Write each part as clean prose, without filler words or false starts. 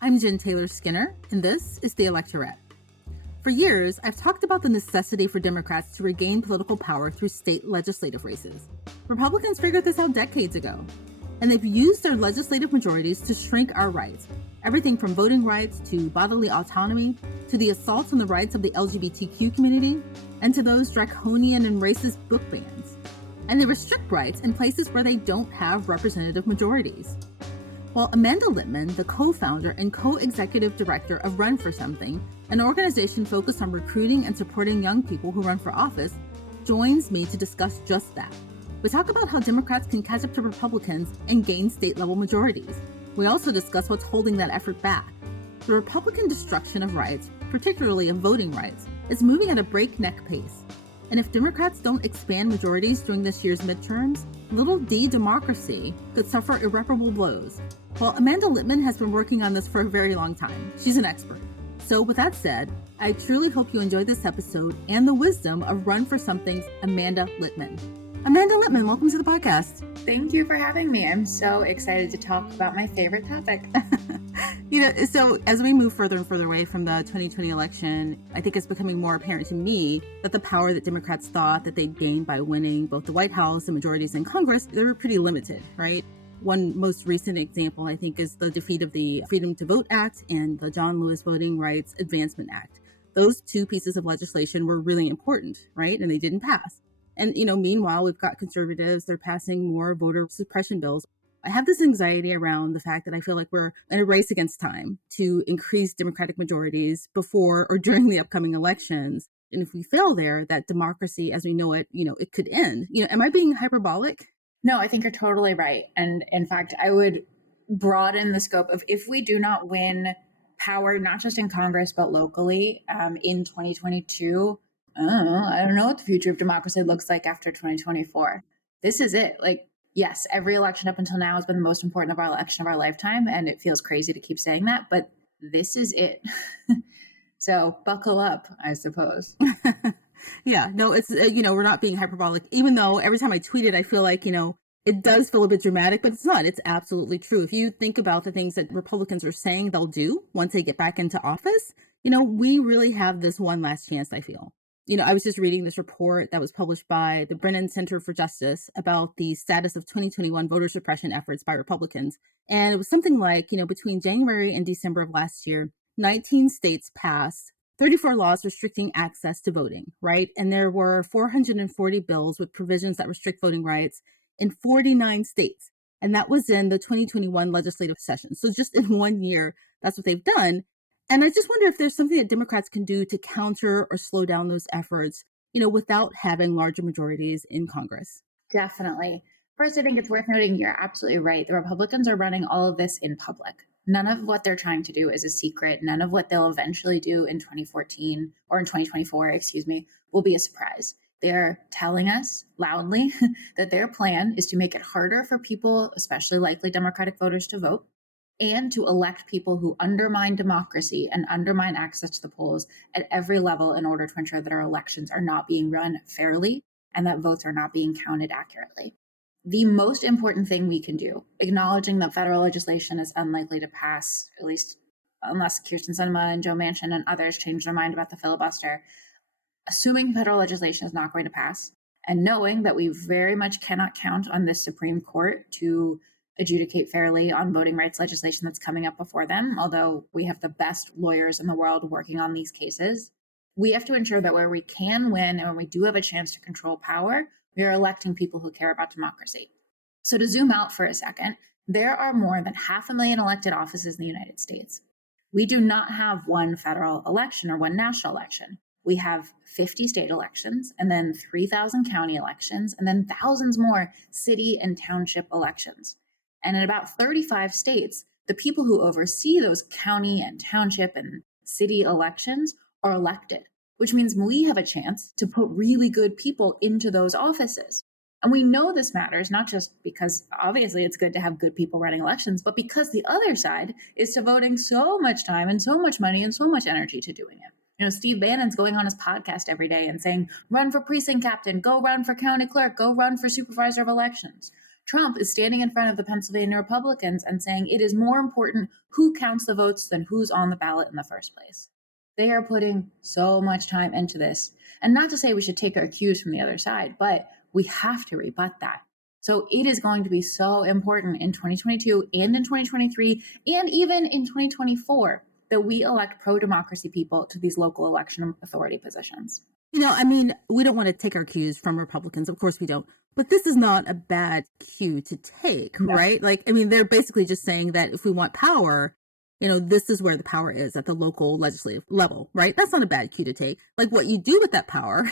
I'm Jen Taylor Skinner, and this is the Electorette. For years, I've talked about the necessity for Democrats to regain political power through state legislative races. Republicans figured this out decades ago, and they've used their legislative majorities to shrink our rights. Everything from voting rights to bodily autonomy, to the assaults on the rights of the LGBTQ community, and to those draconian and racist book bans. And they restrict rights in places where they don't have representative majorities. Well, Amanda Litman, the co-founder and co-executive director of Run for Something, an organization focused on recruiting and supporting young people who run for office, joins me to discuss just that. We talk about how Democrats can catch up to Republicans and gain state-level majorities. We also discuss what's holding that effort back. The Republican destruction of rights, particularly of voting rights, is moving at a breakneck pace. And if Democrats don't expand majorities during this year's midterms, little d democracy could suffer irreparable blows. Well, Amanda Litman has been working on this for a very long time. She's an expert. So with that said, I truly hope you enjoyed this episode and the wisdom of Run for Something's Amanda Litman. Amanda Litman, welcome to the podcast. Thank you for having me. I'm so excited to talk about my favorite topic. So as we move further and further away from the 2020 election, I think it's becoming more apparent to me that the power that Democrats thought that they'd gain by winning both the White House and majorities in Congress, they were pretty limited, right? One most recent example, I think, is the defeat of the Freedom to Vote Act and the John Lewis Voting Rights Advancement Act. Those two pieces of legislation were really important, right? And they didn't pass. And, meanwhile, we've got conservatives, they're passing more voter suppression bills. I have this anxiety around the fact that I feel like we're in a race against time to increase Democratic majorities before or during the upcoming elections. And if we fail there, that democracy as we know it, it could end. Am I being hyperbolic? No, I think you're totally right. And in fact, I would broaden the scope of if we do not win power, not just in Congress, but locally in 2022, I don't know what the future of democracy looks like after 2024. This is it. Yes, every election up until now has been the most important of our election of our lifetime, and it feels crazy to keep saying that, but this is it. So buckle up, I suppose. Yeah, no, it's, we're not being hyperbolic, even though every time I tweet it, I feel like, it does feel a bit dramatic, but it's not. It's absolutely true. If you think about the things that Republicans are saying they'll do once they get back into office, we really have this one last chance, I feel. I was just reading this report that was published by the Brennan Center for Justice about the status of 2021 voter suppression efforts by Republicans. And it was something like, between January and December of last year, 19 states passed 34 laws restricting access to voting, right? And there were 440 bills with provisions that restrict voting rights in 49 states. And that was in the 2021 legislative session. So just in 1 year, that's what they've done. And I just wonder if there's something that Democrats can do to counter or slow down those efforts, without having larger majorities in Congress. Definitely. First, I think it's worth noting you're absolutely right. The Republicans are running all of this in public. None of what they're trying to do is a secret. None of what they'll eventually do in 2014 or in 2024, will be a surprise. They're telling us loudly that their plan is to make it harder for people, especially likely Democratic voters, to vote, and to elect people who undermine democracy and undermine access to the polls at every level in order to ensure that our elections are not being run fairly and that votes are not being counted accurately. The most important thing we can do, acknowledging that federal legislation is unlikely to pass, at least unless Kirsten Sinema and Joe Manchin and others change their mind about the filibuster, assuming federal legislation is not going to pass, and knowing that we very much cannot count on this Supreme Court to adjudicate fairly on voting rights legislation that's coming up before them, although we have the best lawyers in the world working on these cases. We have to ensure that where we can win and when we do have a chance to control power, we are electing people who care about democracy. So to zoom out for a second, there are more than 500,000 elected offices in the United States. We do not have one federal election or one national election. We have 50 state elections and then 3,000 county elections and then thousands more city and township elections. And in about 35 states, the people who oversee those county and township and city elections are elected, which means we have a chance to put really good people into those offices. And we know this matters, not just because obviously it's good to have good people running elections, but because the other side is devoting so much time and so much money and so much energy to doing it. Steve Bannon's going on his podcast every day and saying, run for precinct captain, go run for county clerk, go run for supervisor of elections. Trump is standing in front of the Pennsylvania Republicans and saying it is more important who counts the votes than who's on the ballot in the first place. They are putting so much time into this. And not to say we should take our cues from the other side, but we have to rebut that. So it is going to be so important in 2022 and in 2023 and even in 2024 that we elect pro-democracy people to these local election authority positions. I mean, we don't want to take our cues from Republicans. Of course we don't. But this is not a bad cue to take, No. right? Like, I mean, they're basically just saying that if we want power, this is where the power is at the local legislative level, right? That's not a bad cue to take. Like, what you do with that power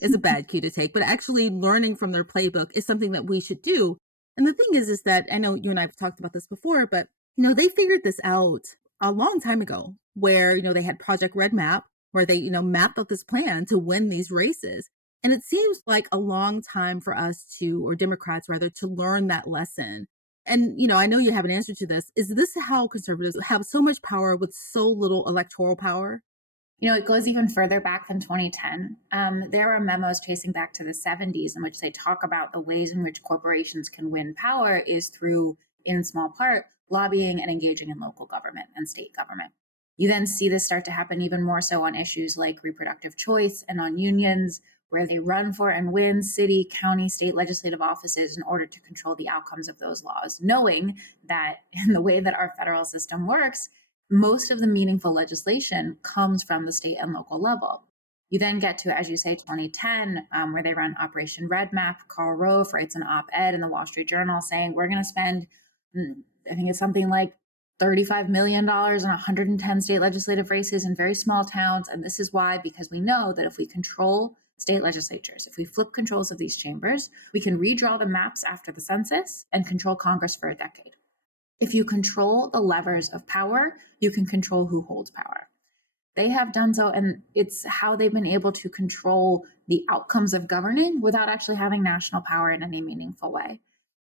is a bad cue to take, but actually learning from their playbook is something that we should do. And the thing is that I know you and I have talked about this before, but, they figured this out a long time ago where, they had Project RedMap, where they, mapped out this plan to win these races. And it seems like a long time for us or Democrats rather, to learn that lesson. And, I know you have an answer to this. Is this how conservatives have so much power with so little electoral power? It goes even further back than 2010. There are memos tracing back to the 70s in which they talk about the ways in which corporations can win power is through, in small part, lobbying and engaging in local government and state government. You then see this start to happen even more so on issues like reproductive choice and on unions, where they run for and win city, county, state legislative offices in order to control the outcomes of those laws, knowing that in the way that our federal system works, most of the meaningful legislation comes from the state and local level. You then get to, as you say, 2010, where they run Operation RedMap. Karl Rove writes an op-ed in the Wall Street Journal saying, we're going to spend, I think it's something like $35 million on 110 state legislative races in very small towns. And this is why, because we know that if we control state legislatures, if we flip controls of these chambers, we can redraw the maps after the census and control Congress for a decade. If you control the levers of power, you can control who holds power. They have done so, and it's how they've been able to control the outcomes of governing without actually having national power in any meaningful way.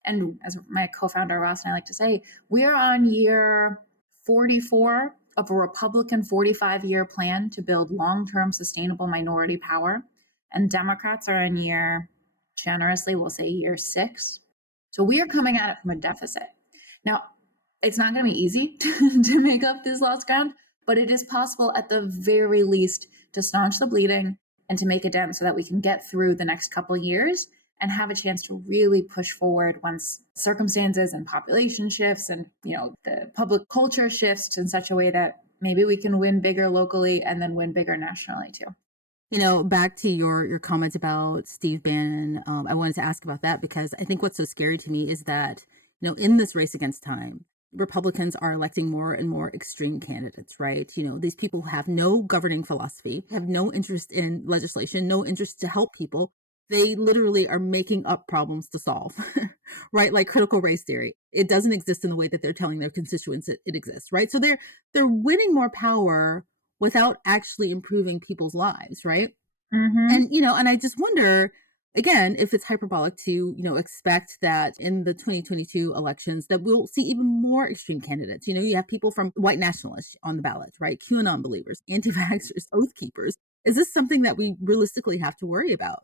And as my co-founder Ross and I like to say, we're on year 44 of a Republican 45-year plan to build long-term sustainable minority power. And Democrats are in generously, we'll say year 6. So we are coming at it from a deficit. Now, it's not going to be easy to make up this lost ground, but it is possible at the very least to staunch the bleeding and to make a dent so that we can get through the next couple of years and have a chance to really push forward once circumstances and population shifts and, the public culture shifts in such a way that maybe we can win bigger locally and then win bigger nationally too. Back to your comments about Steve Bannon, I wanted to ask about that because I think what's so scary to me is that, in this race against time, Republicans are electing more and more extreme candidates, right? These people have no governing philosophy, have no interest in legislation, no interest to help people. They literally are making up problems to solve, right? Like critical race theory. It doesn't exist in the way that they're telling their constituents it exists, right? So they're winning more power without actually improving people's lives, right? Mm-hmm. And, and I just wonder, again, if it's hyperbolic to, expect that in the 2022 elections that we'll see even more extreme candidates. You have people from white nationalists on the ballot, right? QAnon believers, anti-vaxxers, oath keepers. Is this something that we realistically have to worry about?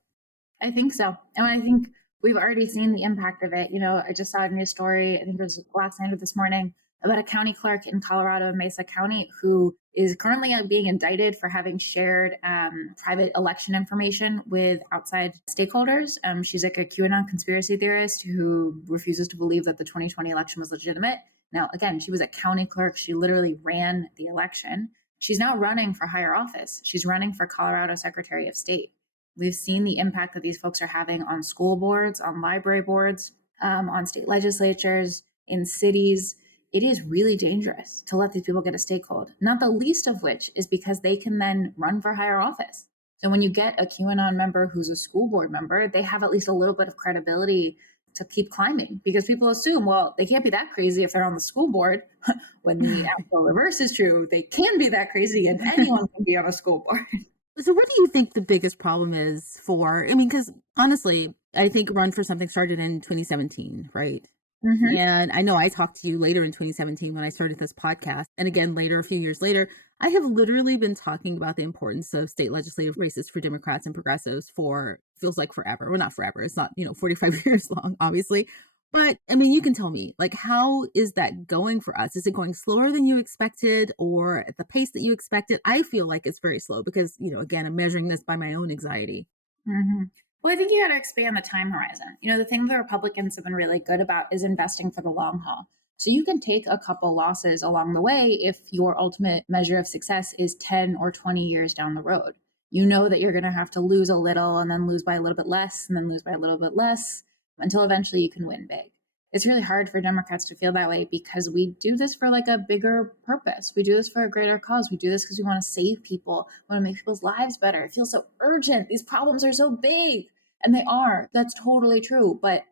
I think so. And I think we've already seen the impact of it. I just saw a news story, I think it was last night or this morning, about a county clerk in Colorado, Mesa County, who is currently being indicted for having shared private election information with outside stakeholders. She's like a QAnon conspiracy theorist who refuses to believe that the 2020 election was legitimate. Now, again, she was a county clerk. She literally ran the election. She's now running for higher office. She's running for Colorado Secretary of State. We've seen the impact that these folks are having on school boards, on library boards, on state legislatures, in cities. It is really dangerous to let these people get a stakehold, not the least of which is because they can then run for higher office. So when you get a QAnon member who's a school board member, they have at least a little bit of credibility to keep climbing because people assume, well, they can't be that crazy if they're on the school board. When the actual reverse is true, they can be that crazy and anyone can be on a school board. So what do you think the biggest problem is because honestly, I think Run for Something started in 2017, right? Mm-hmm. And I know I talked to you later in 2017 when I started this podcast. And again, later, a few years later, I have literally been talking about the importance of state legislative races for Democrats and progressives for feels like forever. Well, not forever. It's not, 45 years long, obviously. But I mean, you can tell me, like, how is that going for us? Is it going slower than you expected or at the pace that you expected? I feel like it's very slow because, again, I'm measuring this by my own anxiety. Hmm. Well, I think you got to expand the time horizon. The thing the Republicans have been really good about is investing for the long haul. So you can take a couple losses along the way if your ultimate measure of success is 10 or 20 years down the road. You know that you're going to have to lose a little and then lose by a little bit less and then lose by a little bit less until eventually you can win big. It's really hard for Democrats to feel that way because we do this for like a bigger purpose. We do this for a greater cause. We do this because we want to save people, we want to make people's lives better. It feels so urgent. These problems are so big. And they are. That's totally true. But,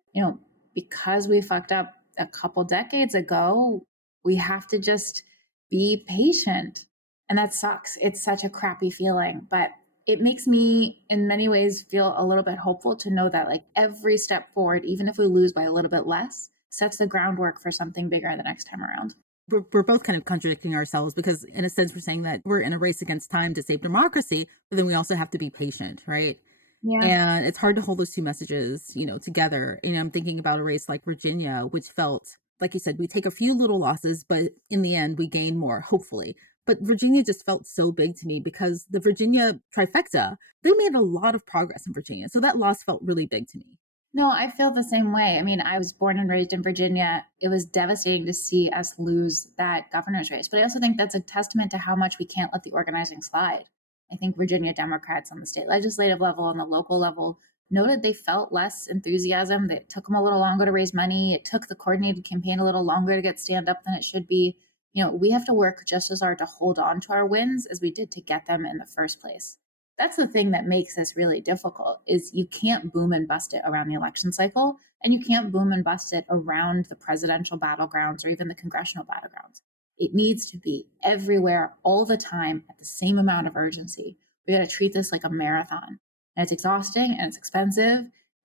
because we fucked up a couple decades ago, we have to just be patient. And that sucks. It's such a crappy feeling. But it makes me, in many ways, feel a little bit hopeful to know that, like, every step forward, even if we lose by a little bit less, sets the groundwork for something bigger the next time around. We're both kind of contradicting ourselves because, in a sense, we're saying that we're in a race against time to save democracy, but then we also have to be patient, right? Yeah. And it's hard to hold those two messages, together. And I'm thinking about a race like Virginia, which felt, like you said, we take a few little losses, but in the end, we gain more, hopefully. But Virginia just felt so big to me because the Virginia trifecta, they made a lot of progress in Virginia. So that loss felt really big to me. No, I feel the same way. I mean, I was born and raised in Virginia. It was devastating to see us lose that governor's race. But I also think that's a testament to how much we can't let the organizing slide. I think Virginia Democrats on the state legislative level and the local level noted they felt less enthusiasm. That it took them a little longer to raise money. It took the coordinated campaign a little longer to get stand up than it should be. We have to work just as hard to hold on to our wins as we did to get them in the first place. That's the thing that makes this really difficult is you can't boom and bust it around the election cycle, and you can't boom and bust it around the presidential battlegrounds or even the congressional battlegrounds. It needs to be everywhere all the time at the same amount of urgency. We got to treat this like a marathon, and it's exhausting and it's expensive.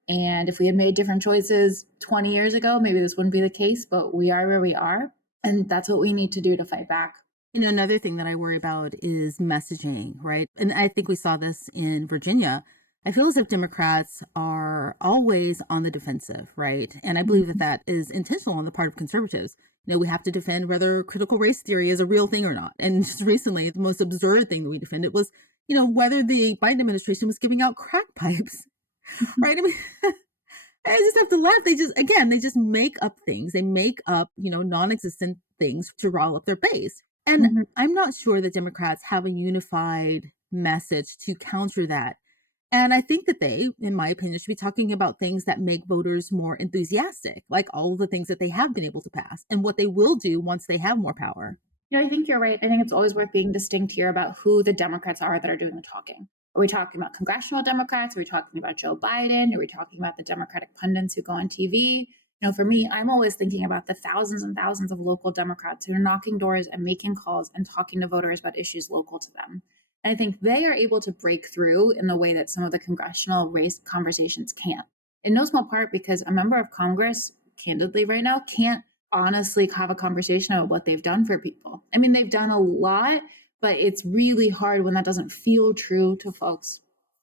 And if we had made different choices 20 years ago, maybe this wouldn't be the case, but we are where we are. And that's what we need to do to fight back. Another thing that I worry about is messaging, right? And I think we saw this in Virginia. I feel as if Democrats are always on the defensive, right? And I believe that that is intentional on the part of conservatives. We have to defend whether critical race theory is a real thing or not. And just recently, the most absurd thing that we defended was, whether the Biden administration was giving out crack pipes, right? I mean, I just have to laugh. They just make up things. They make up, non-existent things to rile up their base. And I'm not sure that Democrats have a unified message to counter that. And I think that they, in my opinion, should be talking about things that make voters more enthusiastic, like all of the things that they have been able to pass and what they will do once they have more power. I think you're right. I think it's always worth being distinct here about who the Democrats are that are doing the talking. Are we talking about congressional Democrats? Are we talking about Joe Biden? Are we talking about the Democratic pundits who go on TV? For me, I'm always thinking about the thousands and thousands of local Democrats who are knocking doors and making calls and talking to voters about issues local to them. And I think they are able to break through in the way that some of the congressional race conversations can't. In no small part because a member of Congress, candidly right now, can't honestly have a conversation about what they've done for people. I mean, they've done a lot, but it's really hard when that doesn't feel true to folks.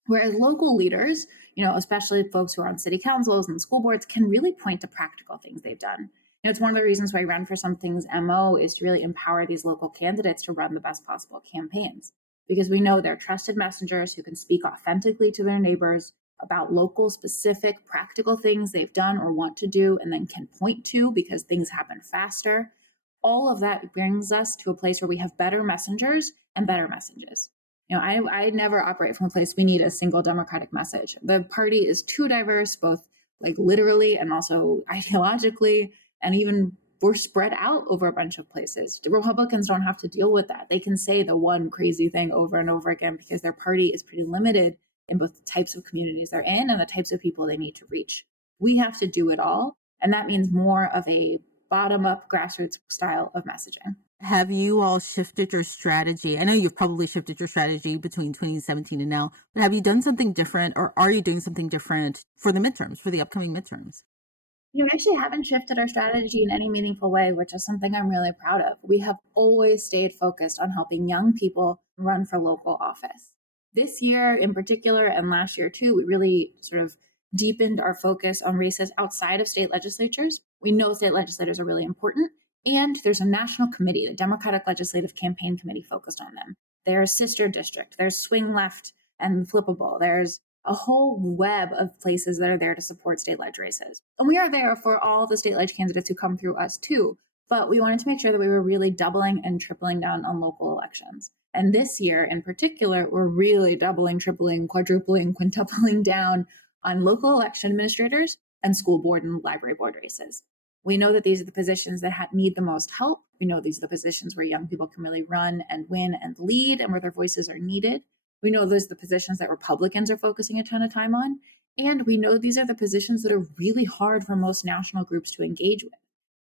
Whereas local leaders, especially folks who are on city councils and school boards, can really point to practical things they've done. It's one of the reasons why Run for Something's MO is to really empower these local candidates to run the best possible campaigns. Because we know they're trusted messengers who can speak authentically to their neighbors about local, specific, practical things they've done or want to do and then can point to because things happen faster. All of that brings us to a place where we have better messengers and better messages. I never operate from a place we need a single Democratic message. The party is too diverse, both like literally and also ideologically, and even we're spread out over a bunch of places. The Republicans don't have to deal with that. They can say the one crazy thing over and over again because their party is pretty limited in both the types of communities they're in and the types of people they need to reach. We have to do it all. And that means more of a bottom-up grassroots style of messaging. Have you all shifted your strategy? I know you've probably shifted your strategy between 2017 and now, but have you done something different or are you doing something different for the midterms, for the upcoming midterms? We actually haven't shifted our strategy in any meaningful way, which is something I'm really proud of. We have always stayed focused on helping young people run for local office. This year in particular, and last year too, we really sort of deepened our focus on races outside of state legislatures. We know state legislators are really important. And there's a national committee, the Democratic Legislative Campaign Committee, focused on them. There's Sister District, there's Swing Left and Flippable. There's a whole web of places that are there to support state leg races. And we are there for all the state leg candidates who come through us too. But we wanted to make sure that we were really doubling and tripling down on local elections. And this year in particular, we're really doubling, tripling, quadrupling, quintupling down on local election administrators and school board and library board races. We know that these are the positions that need the most help. We know these are the positions where young people can really run and win and lead and where their voices are needed. We know those are the positions that Republicans are focusing a ton of time on. And we know these are the positions that are really hard for most national groups to engage with.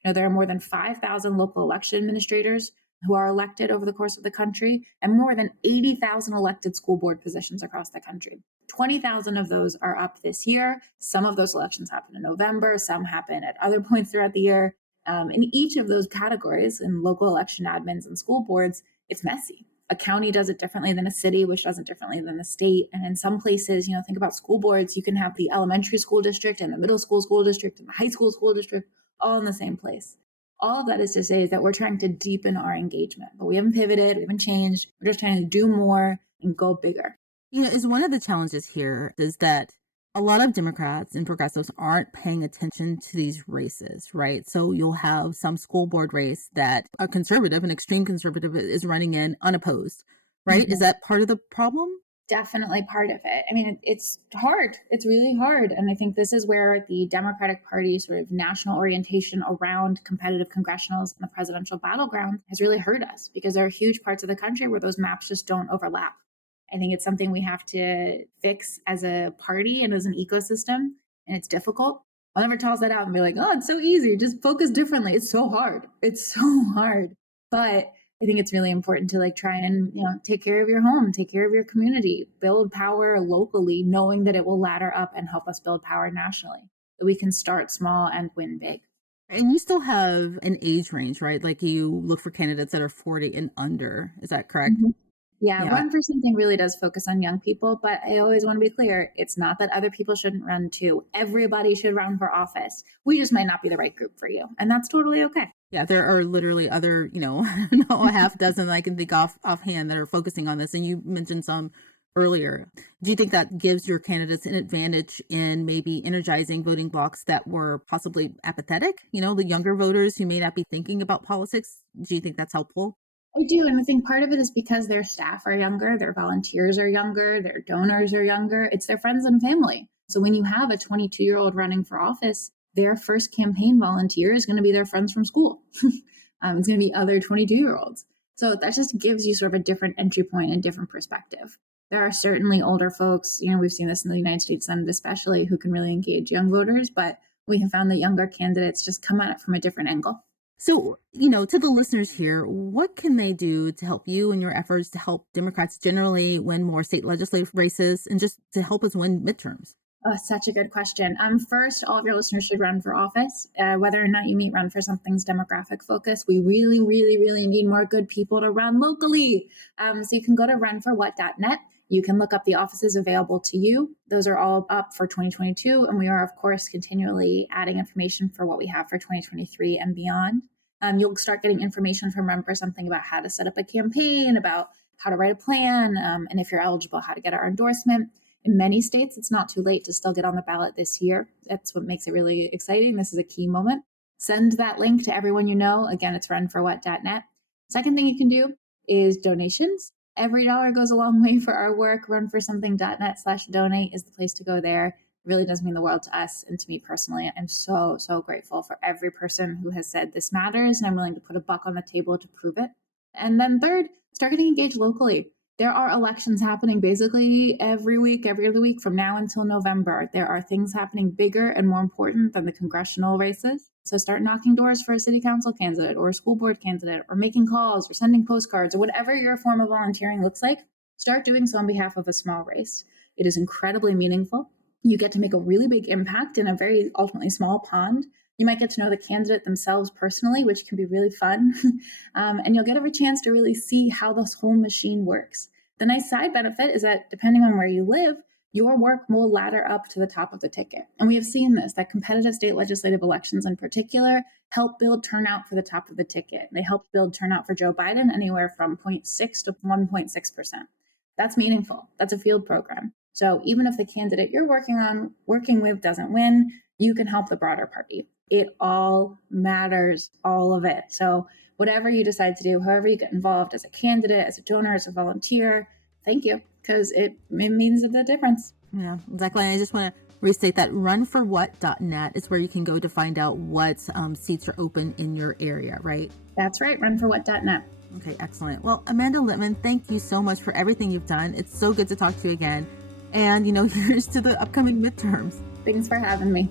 Now, there are more than 5,000 local election administrators who are elected over the course of the country, and more than 80,000 elected school board positions across the country. 20,000 of those are up this year. Some of those elections happen in November, some happen at other points throughout the year. In each of those categories, in local election admins and school boards, it's messy. A county does it differently than a city, which does it differently than the state. And in some places, think about school boards, you can have the elementary school district and the middle school district and the high school district all in the same place. All of that is to say is that we're trying to deepen our engagement, but we haven't pivoted, we haven't changed. We're just trying to do more and go bigger. Is one of the challenges here is that a lot of Democrats and progressives aren't paying attention to these races, right? So you'll have some school board race that a conservative, an extreme conservative, is running in unopposed, right? Mm-hmm. Is that part of the problem? Definitely part of it. I mean, it's hard. It's really hard. And I think this is where the Democratic Party sort of national orientation around competitive congressionals and the presidential battleground has really hurt us, because there are huge parts of the country where those maps just don't overlap. I think it's something we have to fix as a party and as an ecosystem, and it's difficult. I'll never toss that out and be like, oh, it's so easy, just focus differently. It's so hard. It's so hard. But I think it's really important to try and, take care of your home, take care of your community, build power locally, knowing that it will ladder up and help us build power nationally, that we can start small and win big. And you still have an age range, right? Like you look for candidates that are 40 and under. Is that correct? Mm-hmm. Yeah, Run for Something really does focus on young people, but I always want to be clear, it's not that other people shouldn't run too. Everybody should run for office. We just might not be the right group for you, and that's totally okay. Yeah, there are literally other, a half dozen I can think offhand that are focusing on this, and you mentioned some earlier. Do you think that gives your candidates an advantage in maybe energizing voting blocks that were possibly apathetic? The younger voters who may not be thinking about politics. Do you think that's helpful? I do. And I think part of it is because their staff are younger, their volunteers are younger, their donors are younger. It's their friends and family. So when you have a 22-year-old running for office, their first campaign volunteer is going to be their friends from school. It's going to be other 22-year-olds. So that just gives you sort of a different entry point and different perspective. There are certainly older folks, we've seen this in the United States Senate especially, who can really engage young voters, but we have found that younger candidates just come at it from a different angle. So, to the listeners here, what can they do to help you in your efforts to help Democrats generally win more state legislative races and just to help us win midterms? Oh, such a good question. First, all of your listeners should run for office. Whether or not you meet Run for Something's demographic focus, we really, really, really need more good people to run locally. So you can go to runforwhat.net. You can look up the offices available to you. Those are all up for 2022. And we are, of course, continually adding information for what we have for 2023 and beyond. You'll start getting information from Run for Something about how to set up a campaign, about how to write a plan, and if you're eligible, how to get our endorsement. In many states, it's not too late to still get on the ballot this year. That's what makes it really exciting. This is a key moment. Send that link to everyone you know. Again, it's runforwhat.net. Second thing you can do is donations. Every dollar goes a long way for our work. Runforsomething.net/donate is the place to go there. It really does mean the world to us and to me personally. I'm so, so grateful for every person who has said this matters, and I'm willing to put a buck on the table to prove it. And then third, start getting engaged locally. There are elections happening basically every week, every other week from now until November. There are things happening bigger and more important than the congressional races. So start knocking doors for a city council candidate or a school board candidate, or making calls or sending postcards, or whatever your form of volunteering looks like. Start doing so on behalf of a small race. It is incredibly meaningful. You get to make a really big impact in a very ultimately small pond. You might get to know the candidate themselves personally, which can be really fun. And you'll get every chance to really see how this whole machine works. The nice side benefit is that depending on where you live, your work will ladder up to the top of the ticket. And we have seen this, that competitive state legislative elections in particular help build turnout for the top of the ticket. They help build turnout for Joe Biden anywhere from 0.6 to 1.6%. That's meaningful. That's a field program. So even if the candidate you're working with doesn't win, you can help the broader party. It all matters, all of it. So whatever you decide to do, however you get involved as a candidate, as a donor, as a volunteer, thank you, because it means the difference. Yeah, exactly. And I just want to restate that runforwhat.net is where you can go to find out what seats are open in your area, right? That's right, runforwhat.net. Okay, excellent. Well, Amanda Litman, thank you so much for everything you've done. It's so good to talk to you again. And, here's to the upcoming midterms. Thanks for having me.